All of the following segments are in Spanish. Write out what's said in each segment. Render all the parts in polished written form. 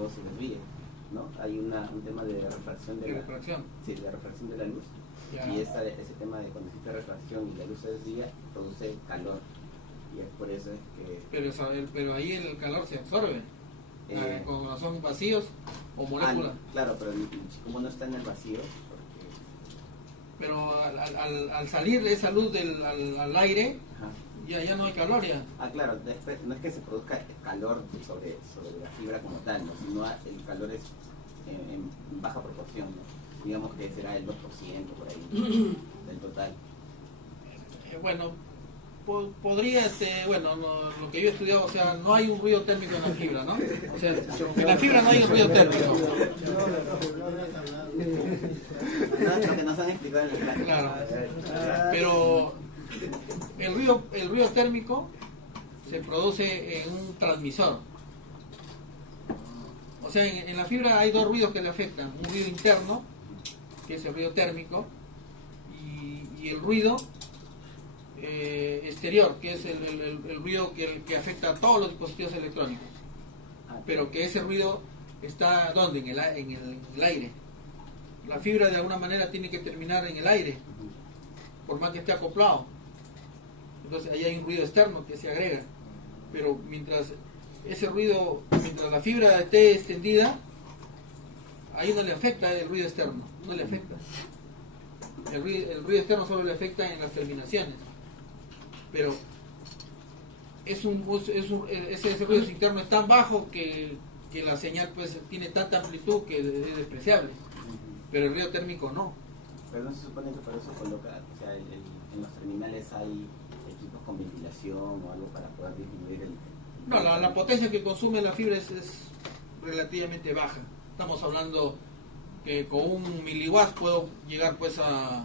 luego se desvíe, ¿no? Hay un tema de refracción de refracción. Sí, de refracción de la luz. Ya. Y ese tema de cuando existe refracción y la luz se desvía, produce calor. Y es por eso es que... Pero ahí el calor se absorbe. Cuando son vacíos o moléculas. Claro, pero como no está en el vacío, pero al salir esa luz al aire, ya no hay calor ya. Claro, después, no es que se produzca calor sobre la fibra como tal, ¿no? Sino el calor es en baja proporción, ¿no? Digamos que será el 2% por ahí del total. Bueno, podría, lo que yo he estudiado, o sea, no hay un ruido térmico en la fibra, ¿no? O sea, en la fibra no hay un ruido térmico. Lo que nos han explicado en el clase. Claro, pero el ruido térmico se produce en un transmisor. O sea, en la fibra hay dos ruidos que le afectan: un ruido interno, que es el ruido térmico, y el ruido exterior, que es el ruido que afecta a todos los dispositivos electrónicos. Pero que ese ruido está ¿dónde? En el aire. La fibra de alguna manera tiene que terminar en el aire, por más que esté acoplado. Entonces ahí hay un ruido externo que se agrega. Pero mientras la fibra esté extendida, ahí no le afecta el ruido externo, no le afecta. El ruido externo solo le afecta en las terminaciones. Pero ese ruido interno es tan bajo que la señal pues tiene tanta amplitud que es despreciable. Pero el ruido térmico no. Pero no se supone que por eso coloca, o sea, en los terminales hay equipos con ventilación o algo para poder disminuir el... No, la potencia que consume la fibra es relativamente baja. Estamos hablando que con 1 miliwatts puedo llegar pues a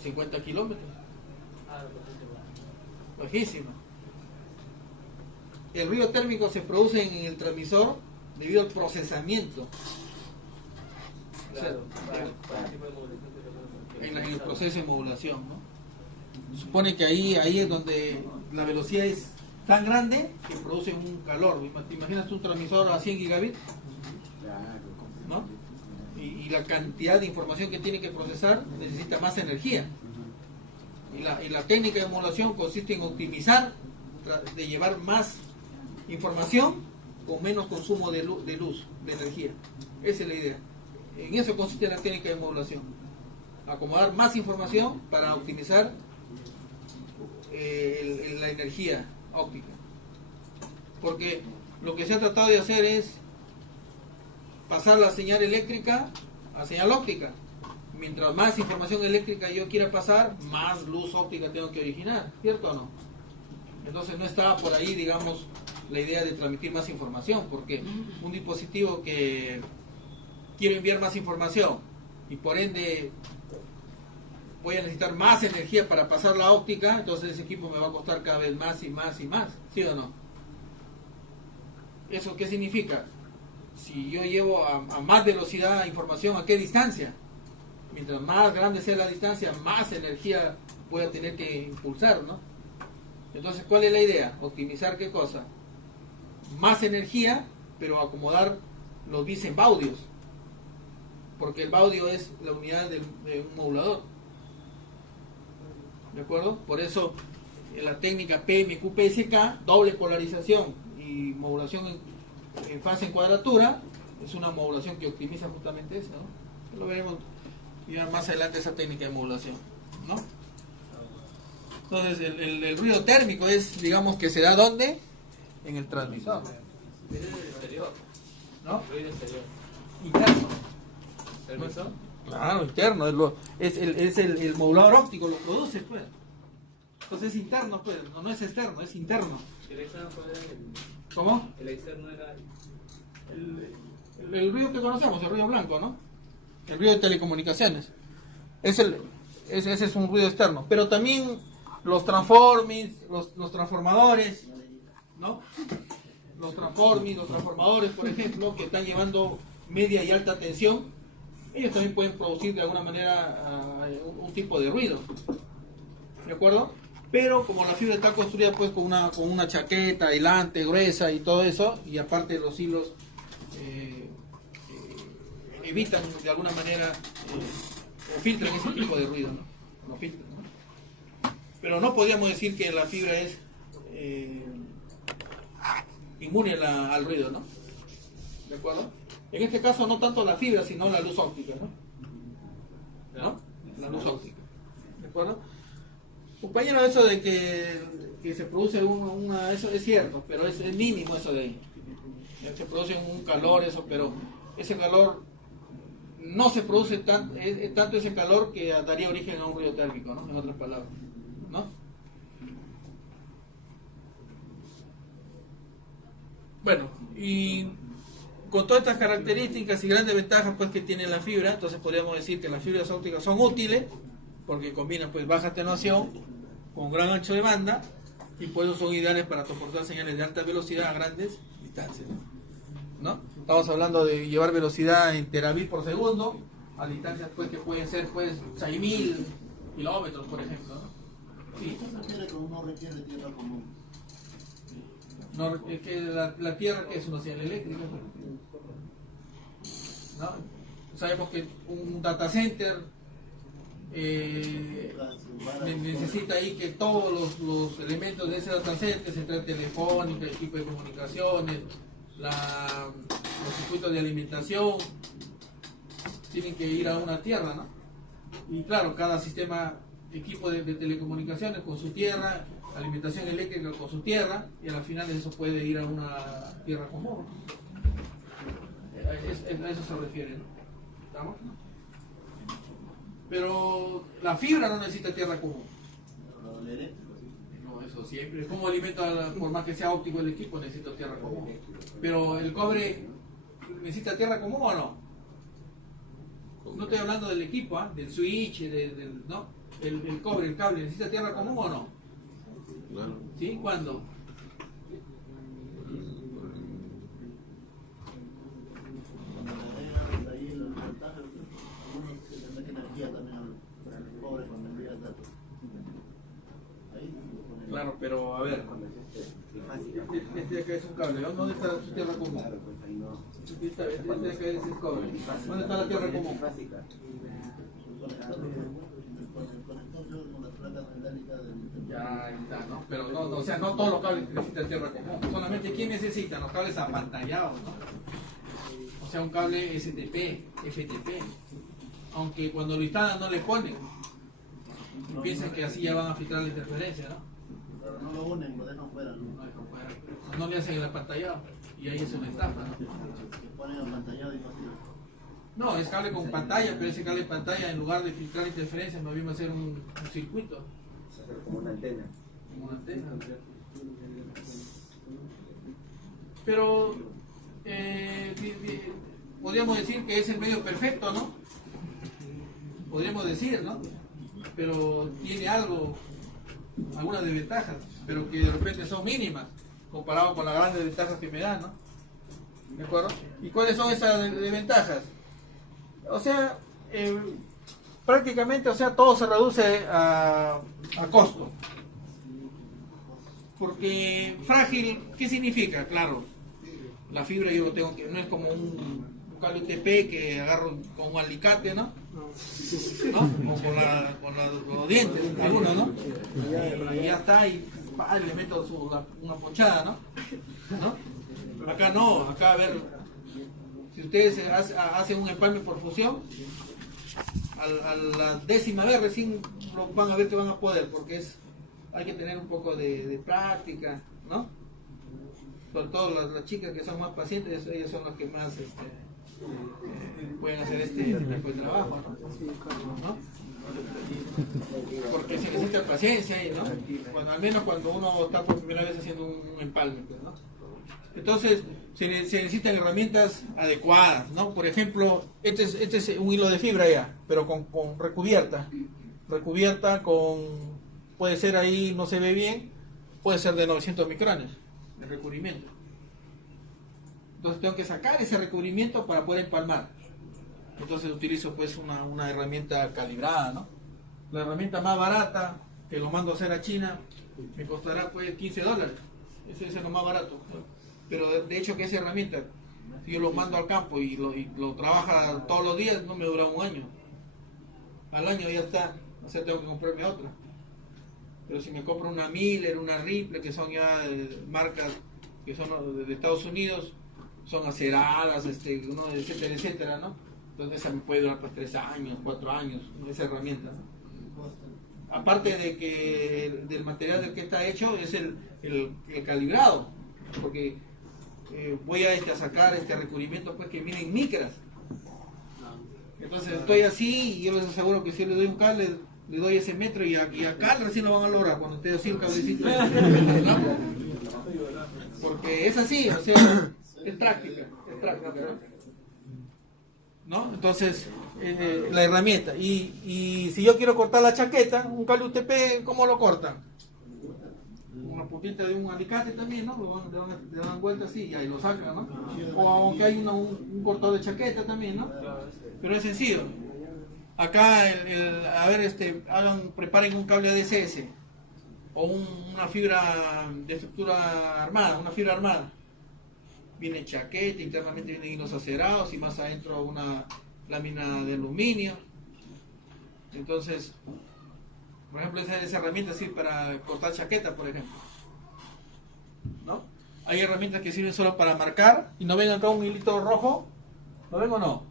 50 kilómetros. Bajísima. El ruido térmico se produce en el transmisor debido al procesamiento. Claro, en el proceso de modulación, ¿no? Supone que ahí es donde la velocidad es tan grande que produce un calor. ¿Te imaginas un transmisor a 100 gigabits? ¿No? Y la cantidad de información que tiene que procesar necesita más energía. Y la técnica de modulación consiste en optimizar, de llevar más información con menos consumo de luz, de energía. Esa es la idea. En eso consiste la técnica de modulación: acomodar más información para optimizar la energía óptica. Porque lo que se ha tratado de hacer es pasar la señal eléctrica a señal óptica. Mientras más información eléctrica yo quiera pasar, más luz óptica tengo que originar, ¿cierto o no? Entonces no estaba por ahí, digamos, la idea de transmitir más información, porque un dispositivo que quiero enviar más información y por ende voy a necesitar más energía para pasar la óptica, entonces ese equipo me va a costar cada vez más y más y más, ¿sí o no? ¿Eso qué significa? Si yo llevo a más velocidad información, ¿a qué distancia? Mientras más grande sea la distancia, más energía voy a tener que impulsar, ¿no? Entonces, ¿cuál es la idea? Optimizar ¿qué cosa? Más energía, pero acomodar los bits en baudios, porque el baudio es la unidad de un modulador. ¿De acuerdo? Por eso en la técnica PMQ-PSK, doble polarización y modulación en fase en cuadratura, es una modulación que optimiza justamente eso, ¿no? Lo veremos ya más adelante, esa técnica de modulación, ¿no? Entonces el ruido térmico es, digamos, que se da ¿dónde? En el transmisor, ¿no? Ruido exterior. Interno. ¿Permiso? Claro, interno, es el modulador óptico lo produce, pues. Entonces es interno, pues, no es externo, es interno. ¿El externo cuál era? ¿Cómo? El externo era El ruido que conocemos, el ruido blanco, ¿no? El ruido de telecomunicaciones. Ese es un ruido externo. Pero también los transformers, los transformadores, ¿no? Los transformadores, por ejemplo, que están llevando media y alta tensión, ellos también pueden producir de alguna manera un tipo de ruido. ¿De acuerdo? pero como la fibra está construida pues con una chaqueta aislante, gruesa y todo eso, y aparte los hilos evitan de alguna manera o filtran ese tipo de ruido, ¿no? Filtran, ¿no? Pero no podríamos decir que la fibra es inmune al ruido, ¿no? ¿De acuerdo? En este caso no tanto la fibra, sino la luz óptica, ¿no? La luz óptica. ¿De acuerdo? Compañero, eso de que se produce eso es cierto, pero es mínimo eso de ahí. Se produce un calor, eso, pero ese calor no se produce tanto ese calor que daría origen a un ruido térmico, ¿no? En otras palabras, ¿no? Bueno, y con todas estas características y grandes ventajas pues que tiene la fibra, entonces podríamos decir que las fibras ópticas son útiles porque combinan pues baja atenuación con gran ancho de banda y pues son ideales para transportar señales de alta velocidad a grandes distancias, ¿no? Estamos hablando de llevar velocidad en terabit por segundo a distancias pues que pueden ser pues 6.000 kilómetros, por ejemplo, ¿no? Sí. ¿Qué se refiere con no requiere tierra común? No, es que la Tierra que es una señal eléctrica, ¿no? Sabemos que un data center necesita ahí que todos los elementos de ese data center, central telefónica, equipo de comunicaciones, los circuitos de alimentación, tienen que ir a una tierra, ¿no? Y claro, cada sistema, equipo de telecomunicaciones con su tierra, alimentación eléctrica con su tierra, y al final eso puede ir a una tierra común. A eso se refiere, ¿no? ¿Estamos? Pero la fibra no necesita tierra común. No, eso siempre. Como alimenta, por más que sea óptico el equipo, necesita tierra común. Pero el cobre necesita tierra común o no. No estoy hablando del equipo, ¿eh? Del switch, ¿no? El cobre, el cable, ¿necesita tierra común o no? Claro. ¿Sí? ¿Cuándo? Claro, pero a ver, este de acá es un cable, ¿dónde está su tierra común? Este de acá es el cobre, ¿dónde está la tierra común? Ya está, ¿no? Pero no, o sea, no todos los cables necesitan tierra común, solamente ¿quién necesita? Los cables apantallados, ¿no? O sea, un cable STP, FTP, aunque cuando lo instalan no le ponen, y piensan que así ya van a filtrar la interferencia, ¿no? Pero no lo unen, lo dejan fuera, ¿no? No le hacen el apantallado, y ahí es una estafa, ¿no? Que ponen apantallado y no sirve. No, es cable con pantalla, pero ese cable de pantalla en lugar de filtrar interferencias más bien va a ser un circuito. Como una antena. Como una antena. Pero podríamos decir que es el medio perfecto, ¿no? Podríamos decir, ¿no? Pero tiene algunas desventajas, pero que de repente son mínimas comparado con las grandes ventajas que me dan, ¿no? ¿De acuerdo? ¿Y cuáles son esas desventajas? O sea, prácticamente, o sea, todo se reduce a costo. Porque frágil, ¿qué significa? Claro, la fibra yo tengo que, no es como un cable UTP que agarro con un alicate, ¿no? O con los dientes, algunos, ¿no? Y ya está, y le meto una ponchada, ¿no? Acá no, acá a ver, si ustedes hacen un empalme por fusión, a la 10ª vez recién van a ver que van a poder, porque hay que tener un poco de práctica, ¿no? Sobre todo las chicas que son más pacientes, ellas son las que más pueden hacer este tipo de trabajo, ¿no? Porque se necesita paciencia ahí, ¿no? Al menos cuando uno está por primera vez haciendo un empalme, pues, ¿no? Entonces se necesitan herramientas adecuadas, ¿no? Por ejemplo, este es un hilo de fibra ya, pero con recubierta con, puede ser ahí, no se ve bien, puede ser de 900 micrones de recubrimiento. Entonces tengo que sacar ese recubrimiento para poder empalmar. Entonces utilizo pues una herramienta calibrada, ¿no? La herramienta más barata que lo mando a hacer a China, me costará pues $15. Eso es lo más barato. Pero de hecho que esa herramienta, si yo lo mando al campo y lo trabaja todos los días, no me dura un año. Al año ya está, o sea, tengo que comprarme otra. Pero si me compro una Miller, una Ripley, que son ya marcas que son de Estados Unidos, son aceradas, ¿no? Etcétera, etcétera, ¿no? Entonces esa me puede durar pues 3 años, 4 años, esa herramienta, ¿no? Aparte de que del material del que está hecho es el calibrado, porque voy a sacar recubrimiento pues que viene en micras. Entonces estoy así y yo les aseguro que si le doy un cable, le doy ese metro y acá recién lo van a lograr cuando esté así el cablecito, ¿no? Porque es así, o sea, es práctica, ¿no? Entonces la herramienta, y si yo quiero cortar la chaqueta, un cable UTP, ¿cómo lo cortan? Una puntita de un alicate también, ¿no? Le dan vuelta así y ahí lo sacan, ¿no? O aunque hay un cortador de chaqueta también, ¿no? Pero es sencillo. Acá, preparen un cable ADSS o una fibra de estructura armada, una fibra armada. Viene chaqueta, internamente vienen hilos acerados y más adentro una lámina de aluminio. Entonces, por ejemplo, esa herramienta sirve para cortar chaqueta, por ejemplo, ¿no? Hay herramientas que sirven solo para marcar y no ven acá un hilito rojo, ¿lo ven o no?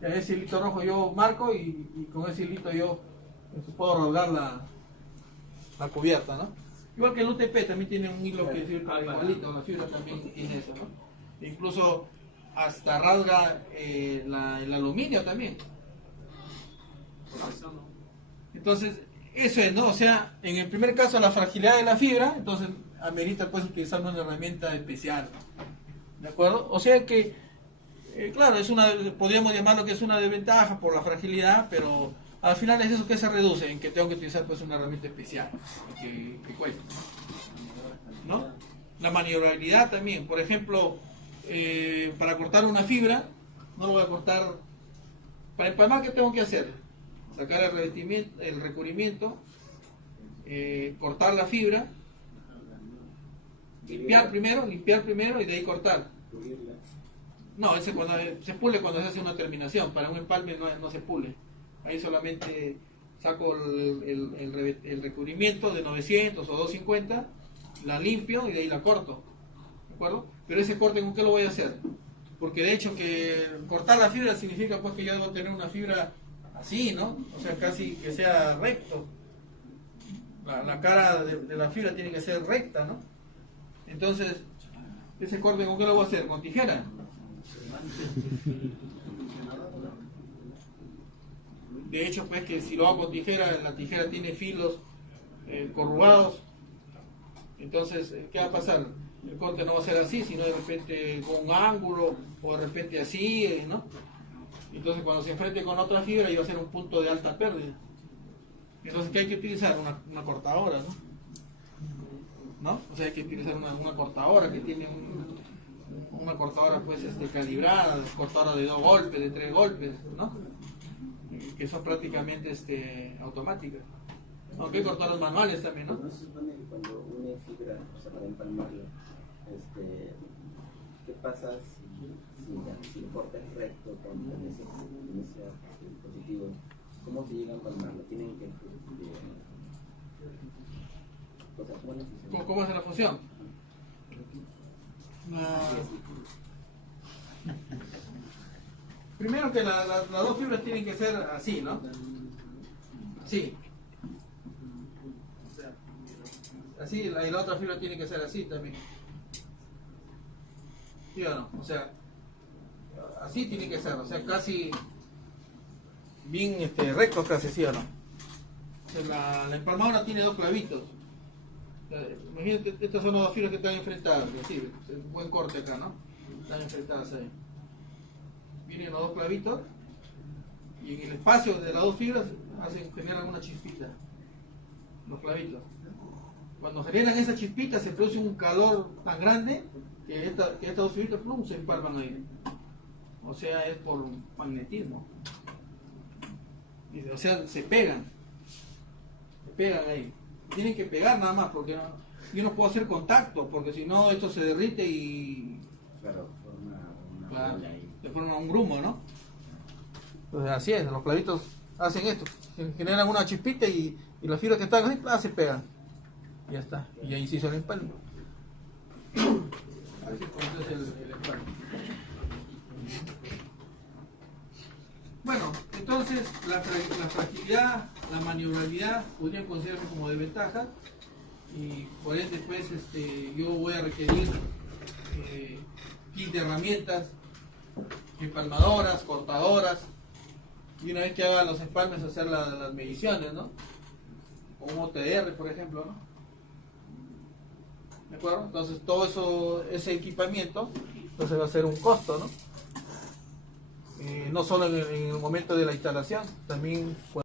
Ese hilito rojo yo marco y con ese hilito yo puedo rodar la cubierta, ¿no? Igual que el UTP también tiene un hilo que sirve para igualito, la fibra también tiene eso, ¿no? Incluso hasta rasga el aluminio también. Entonces, eso es, ¿no? O sea, en el primer caso la fragilidad de la fibra, entonces amerita pues utilizar una herramienta especial, ¿de acuerdo? O sea que, claro, podríamos llamarlo que es una desventaja por la fragilidad, pero al final es eso que se reduce, en que tengo que utilizar pues una herramienta especial, que cuesta, ¿no? La maniobrabilidad también, por ejemplo, para cortar una fibra, no lo voy a cortar, para empalmar, ¿qué tengo que hacer? Sacar el recubrimiento, cortar la fibra, limpiar primero y de ahí cortar. No, ese se pule cuando se hace una terminación, para un empalme no se pule. Ahí solamente saco el recubrimiento de 900 o 250, la limpio y de ahí la corto, ¿de acuerdo? Pero ese corte, ¿con qué lo voy a hacer? Porque de hecho que cortar la fibra significa pues que yo debo tener una fibra así, ¿no? O sea, casi que sea recto. La cara de la fibra tiene que ser recta, ¿no? Entonces, ese corte, ¿con qué lo voy a hacer? ¿Con tijera? De hecho, pues que si lo hago con tijera, la tijera tiene filos corrugados. Entonces, ¿qué va a pasar? El corte no va a ser así, sino de repente con un ángulo o de repente así, ¿no? Entonces, cuando se enfrente con otra fibra, iba a ser un punto de alta pérdida. Entonces, ¿qué hay que utilizar? Una cortadora, ¿no? O sea, hay que utilizar una cortadora que tiene una cortadora pues calibrada, cortadora de 2 golpes, de 3 golpes, ¿no? Que son prácticamente automáticas. Aunque hay cortadoras manuales también, ¿no? No se supone que cuando une fibra, o sea, para empalmarlo, ¿qué pasa si el corte es recto con ese dispositivo? ¿Cómo se llega a empalmarlo? Tienen que... o sea, ¿Cómo es la función? Primero que las 2 fibras tienen que ser así, ¿no? Sí. Así, y la otra fibra tiene que ser así también. ¿Sí o no? O sea, así tiene que ser, o sea, casi bien recto, casi, ¿sí o no? O sea, la empalmadora tiene 2 clavitos. Imagínate, estas son las 2 fibras que están enfrentadas, así, un buen corte acá, ¿no? Están enfrentadas ahí. Vienen los 2 clavitos y en el espacio de las 2 fibras generan una chispita, los clavitos. Cuando generan esa chispita se produce un calor tan grande que estas 2 fibritas se empalman ahí. O sea, es por magnetismo. O sea, se pegan. pegan ahí. Tienen que pegar nada más, porque yo no puedo hacer contacto, porque si no esto se derrite y Claro, forma una claro, bola ahí. se forma un grumo, ¿no? Entonces así es, los clavitos hacen esto, generan una chispita y las fibras que están así, se pegan. Y ya está, y ahí se hizo el empalme. Así es como se hace el empalme. Bueno, entonces la fragilidad, la maniobrabilidad podrían considerarse como desventajas y por ende pues yo voy a requerir kit de herramientas, empalmadoras, cortadoras y una vez que haga los empalmes hacer las mediciones, ¿no? Con un OTR por ejemplo, ¿no? ¿De acuerdo? Entonces todo eso, ese equipamiento, entonces va a ser un costo, ¿no? No solo en el momento de la instalación, también